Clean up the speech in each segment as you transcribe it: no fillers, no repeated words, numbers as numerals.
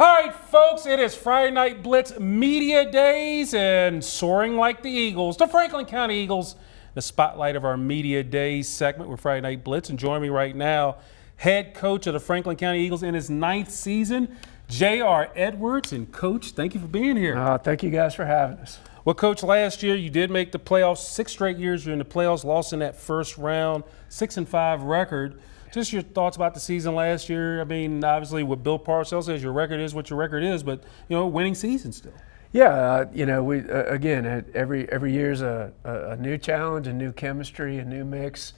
All right, folks, it is Friday Night Blitz Media Days and soaring like the Eagles, the Franklin County Eagles, the spotlight of our Media Days segment with Friday Night Blitz. And joining me right now, head coach of the Franklin County Eagles in his 9th season, J.R. Edwards. And, Coach, thank you for being here. Thank you guys for having us. Well, Coach, last year you did make the playoffs. 6 straight years you're in the playoffs, lost in that first round, 6-5 record. Just your thoughts about the season last year. I mean, obviously what Bill Parcells says, your record is what your record is, but, winning season still. Yeah, we again, every year is a new challenge, a new chemistry, a new mix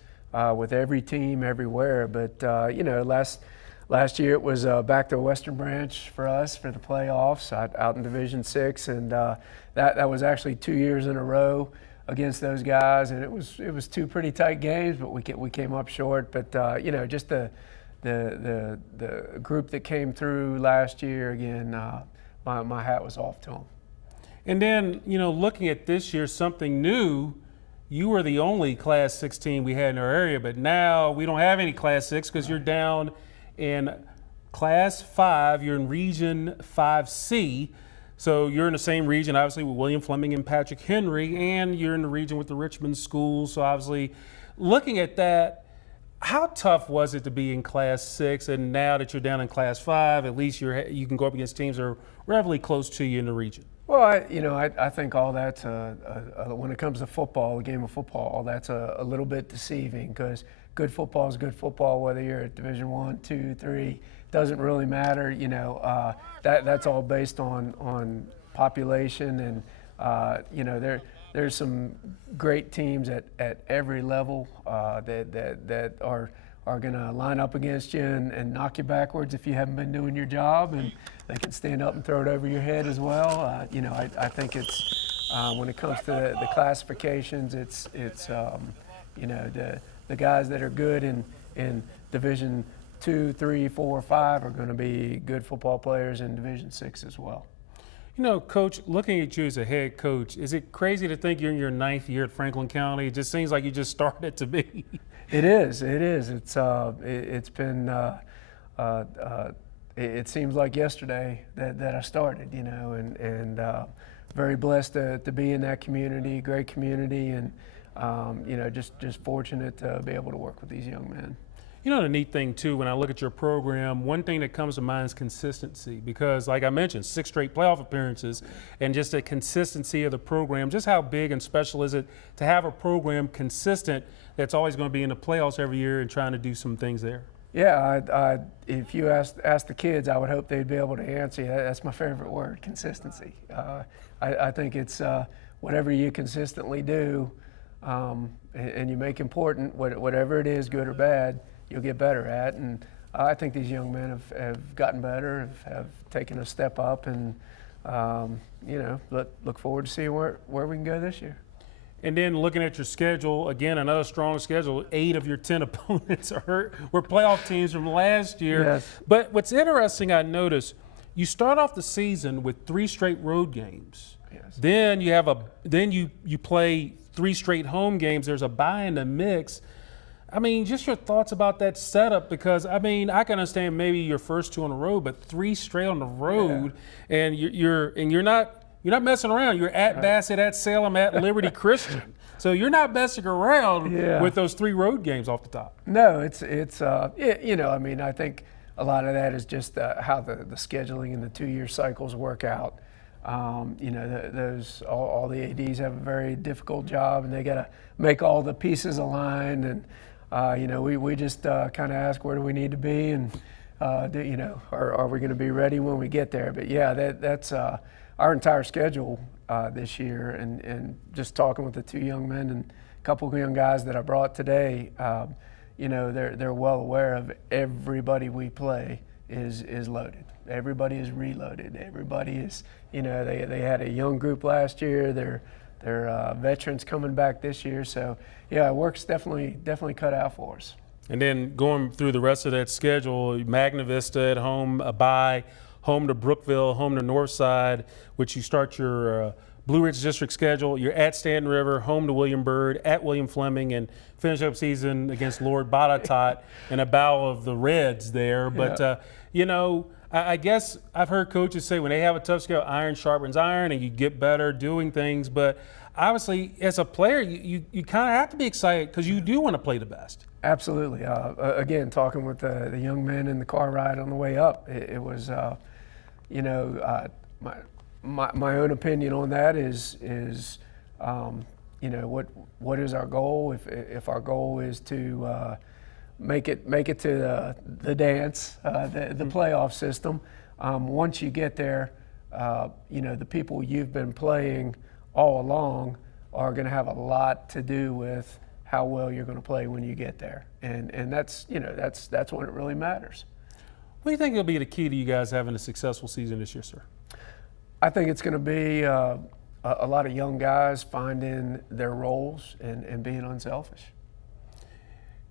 with every team everywhere. But, last year it was back to Western Branch for us for the playoffs out in Division 6, and that was actually 2 years in a row against those guys, and it was 2 pretty tight games, but we came up short. But just the group that came through last year again, my hat was off to them. And then looking at this year, something new. You were the only Class 6 team we had in our area, but now we don't have any Class 6 because you're down in Class 5. You're in Region 5C. So you're in the same region, obviously, with William Fleming and Patrick Henry, and you're in the region with the Richmond schools. So obviously, looking at that, how tough was it to be in Class 6? And now that you're down in Class 5, at least you can go up against teams that are relatively close to you in the region. Well, I think all that's when it comes to football, a game of football, all that's a little bit deceiving, because good football is good football, whether you're at Division 1, 2, 3. Doesn't really matter, that's all based on population, and there's some great teams at every level that are going to line up against you and knock you backwards if you haven't been doing your job, and they can stand up and throw it over your head as well. I think it's when it comes to the classifications, it's the guys that are good in Division 2, 3, 4, 5 are going to be good football players in Division 6 as well. Coach, looking at you as a head coach, is it crazy to think you're in your 9th year at Franklin County? It just seems like you just started to be. It is. It's been. It seems like yesterday that I started. And very blessed to be in that community, great community, and just fortunate to be able to work with these young men. The neat thing, too, when I look at your program, one thing that comes to mind is consistency, because, like I mentioned, 6 straight playoff appearances, and just the consistency of the program. Just how big and special is it to have a program consistent that's always going to be in the playoffs every year and trying to do some things there? Yeah, if you ask the kids, I would hope they'd be able to answer you. That's my favorite word, consistency. I think it's whatever you consistently do and you make important, whatever it is, good or bad, you'll get better at. And I think these young men have gotten better, have taken a step up, and look forward to seeing where we can go this year. And then looking at your schedule, again, another strong schedule. 8 of your 10 opponents were playoff teams from last year. Yes. But what's interesting, I noticed, you start off the season with 3 straight road games. Yes. Then you play 3 straight home games. There's a bye in the mix. I mean, just your thoughts about that setup, because I can understand maybe your first 2 on the road, but 3 straight on the road, yeah. And you're not messing around. You're at Bassett, at Salem, at Liberty Christian. So you're not messing around with those 3 road games off the top. No, I think a lot of that is just how the scheduling and the 2-year cycles work out. All the ADs have a very difficult job, and they got to make all the pieces align. And we just kind of ask, where do we need to be, and are we going to be ready when we get there? But yeah, that's our entire schedule this year, and just talking with the 2 young men and a couple of young guys that I brought today, they're well aware of everybody we play is loaded. Everybody is reloaded. Everybody is, they had a young group last year. They're veterans coming back this year. So yeah, work's definitely cut out for us. And then going through the rest of that schedule, Magna Vista at home, a bye, home to Brookville, home to Northside, which you start your Blue Ridge District schedule. You're at Stanton River, home to William Byrd, at William Fleming, and finish up season against Lord Botetourt in a battle of the Reds there. But, I guess I've heard coaches say when they have a tough schedule, iron sharpens iron, and you get better doing things. But obviously, as a player, you kind of have to be excited because you do want to play the best. Absolutely. Again, talking with the young men in the car ride on the way up, it was, you know, my own opinion on that is you know, what is our goal? If our goal is to make it to the dance, the playoff system, once you get there, you know, the people you've been playing all along are going to have a lot to do with how well you're going to play when you get there, and that's, you know, that's when it really matters. What do you think will be the key to you guys having a successful season this year, sir? I think it's going to be a lot of young guys finding their roles and being unselfish.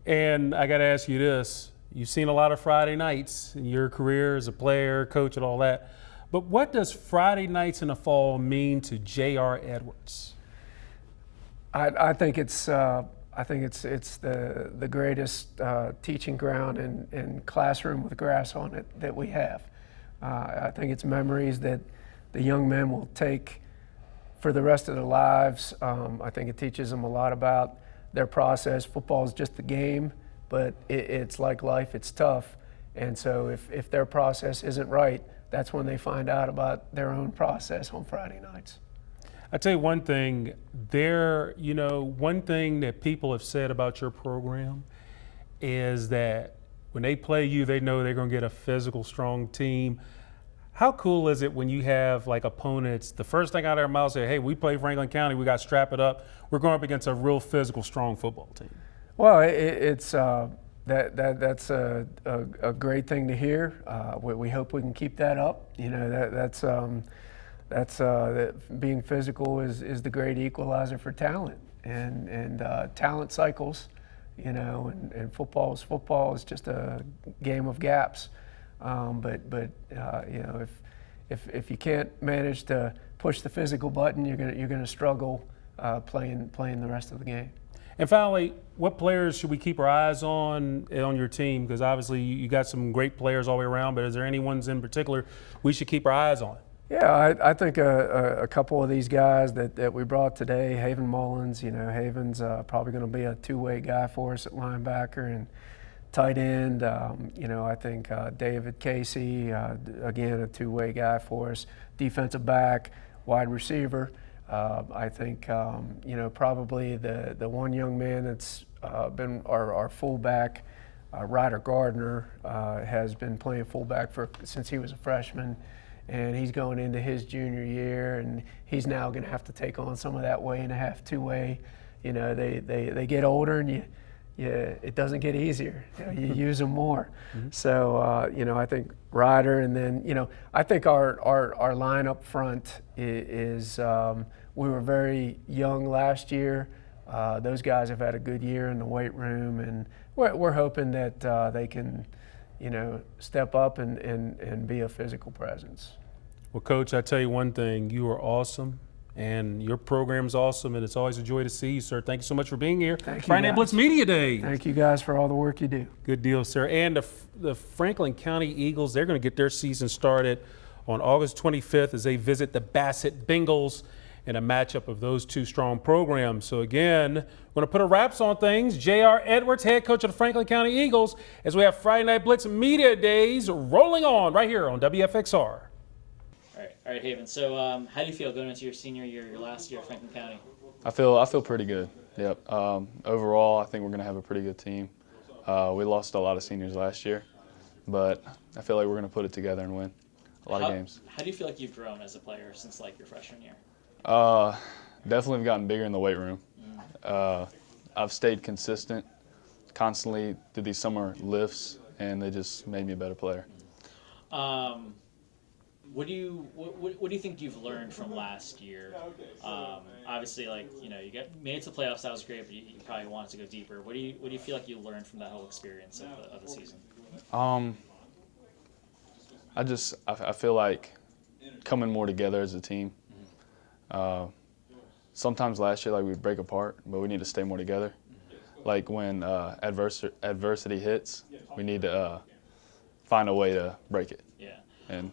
And I got to ask you this. You've seen a lot of Friday nights in your career as a player, coach, and all that. But what does Friday nights in the fall mean to J.R. Edwards? I think it's the greatest teaching ground and classroom with grass on it that we have. I think it's memories that the young men will take for the rest of their lives. I think it teaches them a lot about their process. Football is just a game, but it's like life, it's tough. And so if their process isn't right, that's when they find out about their own process on Friday nights. I tell you one thing, one thing that people have said about your program is that when they play you, they know they're going to get a physical, strong team. How cool is it when you have like opponents, the first thing out of their mouth say, hey, we play Franklin County, we got to strap it up. We're going up against a real physical, strong football team. Well, it's that's a great thing to hear. We hope we can keep that up. You know, that's being physical is the great equalizer for talent, and talent cycles. You know, and football is just a game of gaps. But you know, if you can't manage to push the physical button, you're gonna struggle playing the rest of the game. And finally, what players should we keep our eyes on your team? Because obviously you got some great players all the way around, but is there any ones in particular we should keep our eyes on? Yeah, I think a couple of these guys that we brought today, Haven Mullins, you know, Haven's probably going to be a two-way guy for us at linebacker and tight end. You know, I think David Casey, again, a two-way guy for us. Defensive back, wide receiver. I think, you know, probably the one young man that's been our fullback, Ryder Gardner, has been playing fullback since he was a freshman. And he's going into his junior year, and he's now going to have to take on some of that way and a half, two-way. You know, they get older, and it doesn't get easier. You know, you use them more. Mm-hmm. So you know, I think Ryder, and then, you know, I think our line up front is we were very young last year. Those guys have had a good year in the weight room, and we're hoping that they can, you know, step up and be a physical presence. Well, Coach, I tell you one thing, you are awesome, and your program's awesome, and it's always a joy to see you, sir. Thank you so much for being here. Thank you, Friday Night Blitz Media Day. Thank you guys for all the work you do. Good deal, sir. And the Franklin County Eagles, they're going to get their season started on August 25th as they visit the Bassett Bengals in a matchup of those two strong programs. So again, we're going to put a wraps on things. J.R. Edwards, head coach of the Franklin County Eagles, as we have Friday Night Blitz Media Days rolling on right here on WFXR. All right, Haven. So how do you feel going into your senior year, your last year at Franklin County? I feel pretty good. Yep. Overall, I think we're going to have a pretty good team. We lost a lot of seniors last year, but I feel like we're going to put it together and win a lot of games. How do you feel like you've grown as a player since like your freshman year? Definitely gotten bigger in the weight room. I've stayed consistent constantly through these summer lifts, and they just made me a better player. What do you think you've learned from last year? Obviously, like, you know, you made it to the playoffs. That was great, but you probably wanted to go deeper. What do you feel like you learned from that whole experience of the season? I feel like coming more together as a team. Sometimes last year, like, we'd break apart, but we need to stay more together. Like when adversity hits, we need to find a way to break it. Yeah. And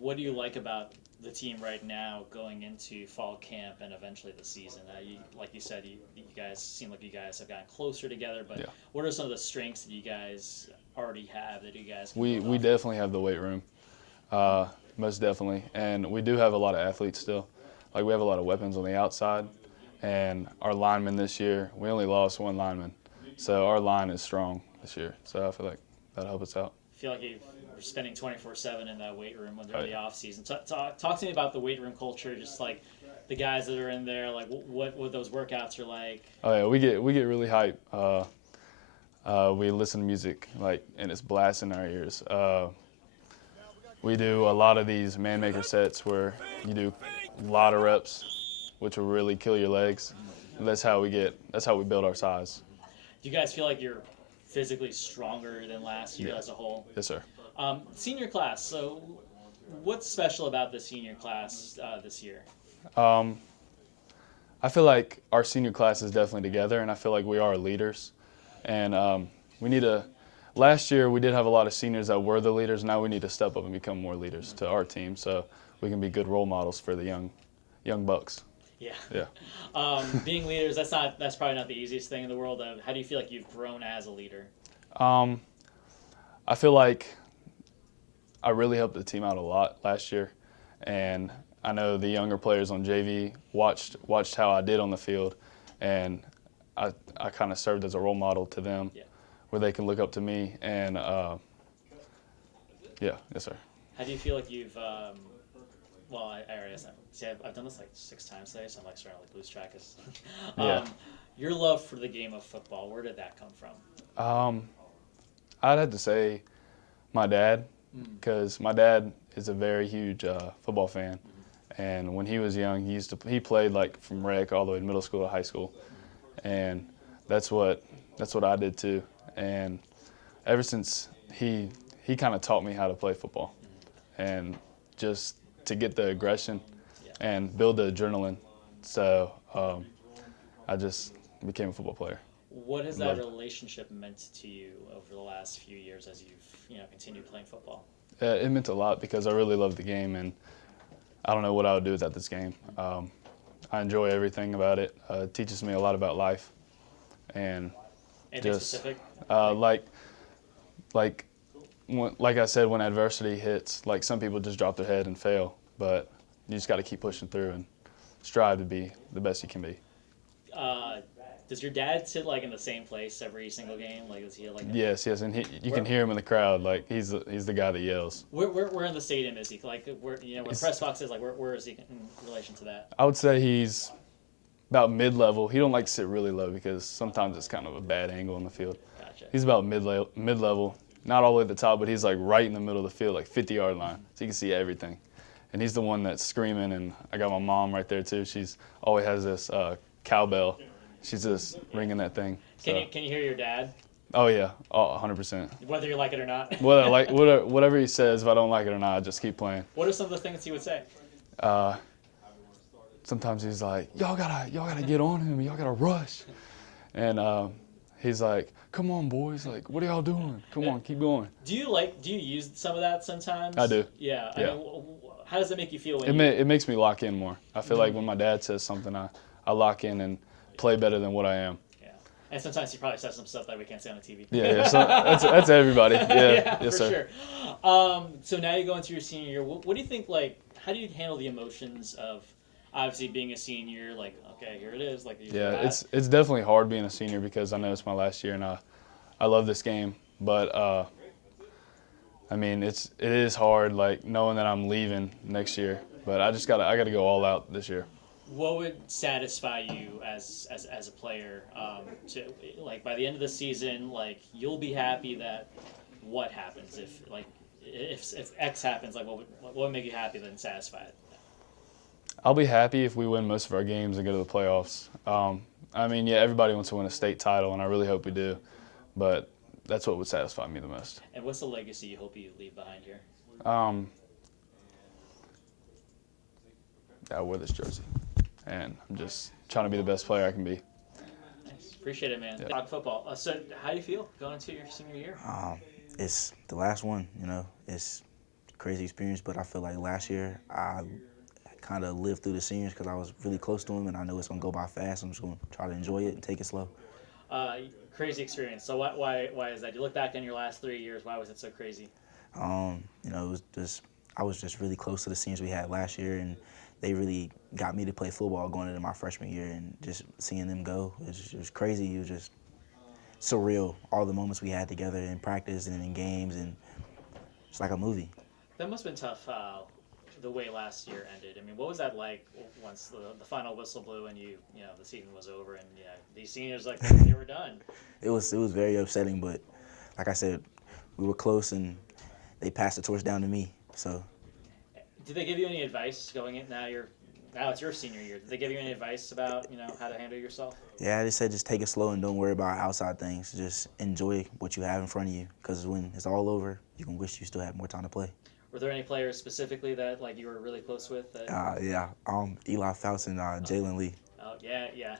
What do you like about the team right now going into fall camp and eventually the season? Like you said, you guys seem like you guys have gotten closer together, but Yeah. what are some of the strengths that you guys already have that you guys can we build off of? definitely have the weight room, most definitely. And we do have a lot of athletes still. Like, we have a lot of weapons on the outside. And our linemen this year, we only lost one lineman. So our line is strong this year. So I feel like that'll help us out. I feel like you're spending 24/7 in that weight room when they're Oh, in the yeah. off season. Talk to me about the weight room culture, just like the guys that are in there, like what those workouts are like. Oh yeah, we get really hype. We listen to music and it's blasting our ears. We do a lot of these man maker sets where you do a lot of reps, which will really kill your legs. And that's how we build our size. Do you guys feel like you're physically stronger than last year Yeah. as a whole? Yes, sir. Senior class. So, what's special about the senior class this year? I feel like our senior class is definitely together, and I feel like we are leaders. And we need to. Last year we did have a lot of seniors that were the leaders. Now we need to step up and become more leaders to our team, so we can be good role models for the young bucks. Yeah. Yeah. Being leaders, that's probably not the easiest thing in the world. How do you feel like you've grown as a leader? I feel like I really helped the team out a lot last year, and I know the younger players on JV watched how I did on the field, and I kind of served as a role model to them, Yeah. where they can look up to me. And yeah, yes, sir. How do you feel like you've? Well, I already asked that. See, I've done this like 6 times today, so I'm like starting to lose track. Yeah. Your love for the game of football, where did that come from? I'd have to say my dad, because my dad is a very huge football fan, and when he was young, he played like from rec all the way to middle school to high school, and that's what I did too. And ever since he kind of taught me how to play football, and just to get the aggression and build the adrenaline. So I just became a football player. What has that relationship meant to you over the last few years as you've continued playing football? It meant a lot because I really love the game, and I don't know what I would do without this game. I enjoy everything about it. It teaches me a lot about life, and Anything just specific? like I said, when adversity hits, like some people just drop their head and fail, but you just got to keep pushing through and strive to be the best you can be. Does your dad sit like in the same place every single game? Like, is he like? Yes, and you can hear him in the crowd. Like he's the guy that yells. Where in the stadium is he? Like, where the press box is, like, where is he in relation to that? I would say he's about mid-level. He don't like to sit really low because sometimes it's kind of a bad angle in the field. Gotcha. He's about mid-level, not all the way at the top, but he's like right in the middle of the field, like 50-yard line, so you can see everything. And he's the one that's screaming, and I got my mom right there too. She's always has this cowbell. She's just ringing that thing. So. Can you hear your dad? Oh yeah, 100%. Whether you like it or not. Whatever he says, if I don't like it or not, I just keep playing. What are some of the things he would say? Sometimes he's like, y'all gotta get on him, y'all gotta rush, and he's like, come on boys, like what are y'all doing? Come on, keep going. Do you use some of that sometimes? I do. Yeah. Yeah. I mean, how does it make you feel when It makes me lock in more. I feel like when my dad says something, I lock in and play better than what I am. Yeah. And sometimes he probably says some stuff that we can't say on the TV. Yeah. So that's everybody. Yeah. Yeah, Yes, for sir. sure. So now you go into your senior year. What do you think? Like, how do you handle the emotions of obviously being a senior? Like, okay, here it is. Like, Yeah, it's definitely hard being a senior because I know it's my last year and I love this game, but I mean it is hard like knowing that I'm leaving next year, but I gotta go all out this year. What would satisfy you as a player to like by the end of the season? Like, you'll be happy that what happens if X happens? Like, what would make you happy then satisfied? I'll be happy if we win most of our games and go to the playoffs. I mean, yeah, everybody wants to win a state title, and I really hope we do, but that's what would satisfy me the most. And what's the legacy you hope you leave behind here? I wear this jersey, and I'm just trying to be the best player I can be. Nice. Appreciate it, man. Yeah. Talk football. So how do you feel going into your senior year? It's the last one, you know. It's crazy experience, but I feel like last year I kind of lived through the seniors because I was really close to them, and I know it's going to go by fast. I'm just going to try to enjoy it and take it slow. Crazy experience. So why is that? You look back on your last 3 years. Why was it so crazy? You know, it was just I was just really close to the seniors we had last year, and they really got me to play football going into my freshman year, and just seeing them go, it was crazy. It was just surreal, all the moments we had together in practice and in games, and it's like a movie. That must have been tough. The way last year ended. I mean, what was that like once the final whistle blew and the season was over and these seniors like they were done? It was very upsetting, but like I said, we were close, and they passed the torch down to me. So, did they give you any advice going in? Now it's your senior year. Did they give you any advice about how to handle yourself? yeah, they said just take it slow and don't worry about outside things. Just enjoy what you have in front of you, because when it's all over, you can wish you still had more time to play. Were there any players specifically that like you were really close with? Yeah, Eli Fouts and Jalen Lee. Oh yeah, I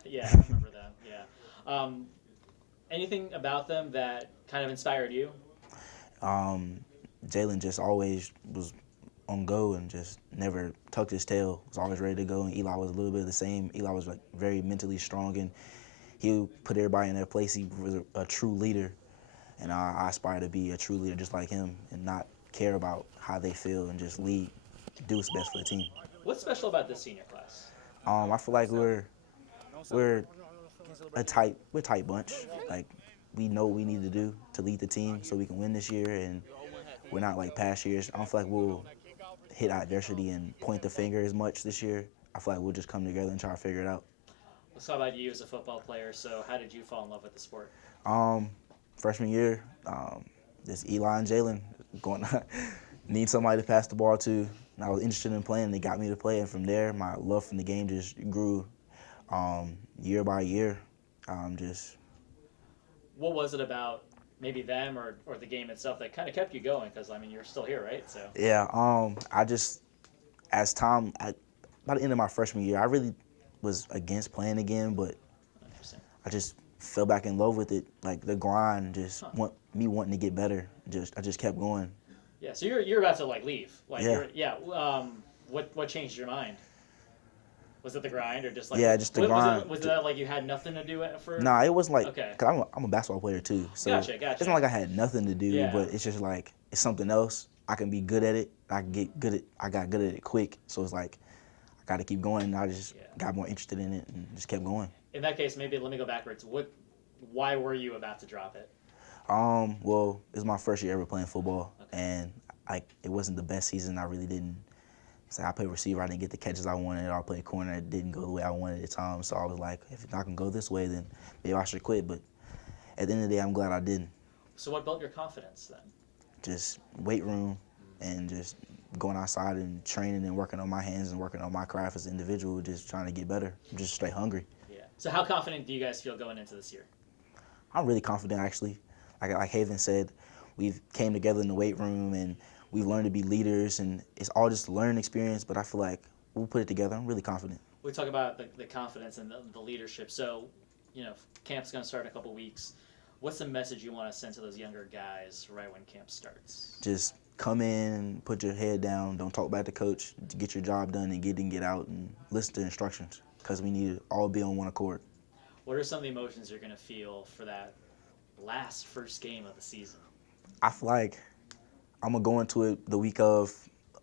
remember them. Yeah. Anything about them that kind of inspired you? Jalen just always was on go and just never tucked his tail. Was always ready to go, and Eli was a little bit of the same. Eli was like very mentally strong, and he would put everybody in their place. He was a true leader, and I aspire to be a true leader just like him, and not care about how they feel and just lead, do what's best for the team. What's special about this senior class? I feel like we're a tight bunch. Like, we know what we need to do to lead the team so we can win this year, and we're not like past years. I don't feel like we'll hit adversity and point the finger as much this year. I feel like we'll just come together and try to figure it out. Let's talk about you as a football player. So how did you fall in love with the sport? Freshman year, just Eli and Jalen need somebody to pass the ball to. And I was interested in playing, and they got me to play. And from there, my love for the game just grew year by year. What was it about maybe them or the game itself that kind of kept you going? Because, I mean, you're still here, right? So. Yeah, by the end of my freshman year, I really was against playing again, but I just fell back in love with it. Like, the grind, me wanting to get better. I just kept going. Yeah, so you're about to like leave. Like Yeah. What changed your mind? Was it the grind or just like just the grind? Was it that like you had nothing to do for? Nah, it wasn't like, okay. Cause I'm a basketball player too. So Gotcha. It's not like I had nothing to do, Yeah. but it's just like it's something else. I can be good at it. I got good at it quick. So it's like I got to keep going. And I just got more interested in it and just kept going. In that case, maybe let me go backwards. Why were you about to drop it? Well, it was my first year ever playing football, and it wasn't the best season. I really didn't. So I played receiver. I didn't get the catches I wanted. I played corner. It didn't go the way I wanted at the time. So I was like, if it's not gonna go this way, then maybe I should quit. But at the end of the day, I'm glad I didn't. So what built your confidence then? Just weight room and just going outside and training and working on my hands and working on my craft as an individual, just trying to get better. I'm just straight hungry. Yeah. So how confident do you guys feel going into this year? I'm really confident, actually. Like Haven said, we've came together in the weight room and we've learned to be leaders, and it's all just a learning experience, but I feel like we'll put it together. I'm really confident. We talk about the confidence and the leadership. So, camp's going to start in a couple weeks. What's the message you want to send to those younger guys right when camp starts? Just come in and put your head down. Don't talk back to coach. Get your job done and get out and listen to instructions, because we need to all be on one accord. What are some of the emotions you're going to feel for that first game of the season? I feel like I'm going to go into it the week of,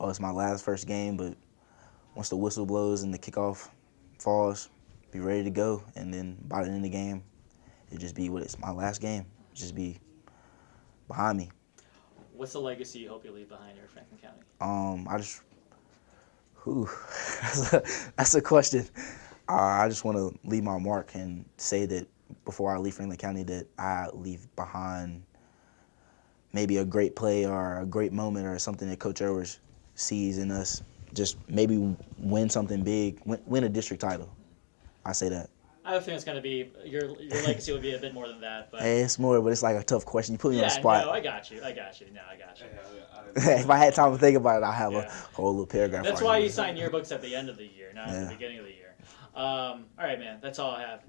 it's my first game, but once the whistle blows and the kickoff falls, be ready to go. And then by the end of the game, it'll just be it's my last game. It'll just be behind me. What's the legacy you hope you leave behind here at Franklin County? That's a question. I just want to leave my mark and say that before I leave Franklin County, that I leave behind maybe a great play or a great moment or something that Coach Ewers sees in us. Just maybe win something big, win a district title. I say that. I think it's going to be, your legacy would be a bit more than that. But Hey, it's more, but it's like a tough question. You put me on the spot. No, I got you. No, I got you. If I had time to think about it, I'll have a whole little paragraph. That's why you sign yearbooks at the end of the year, not at the beginning of the year. All right, man. That's all I have.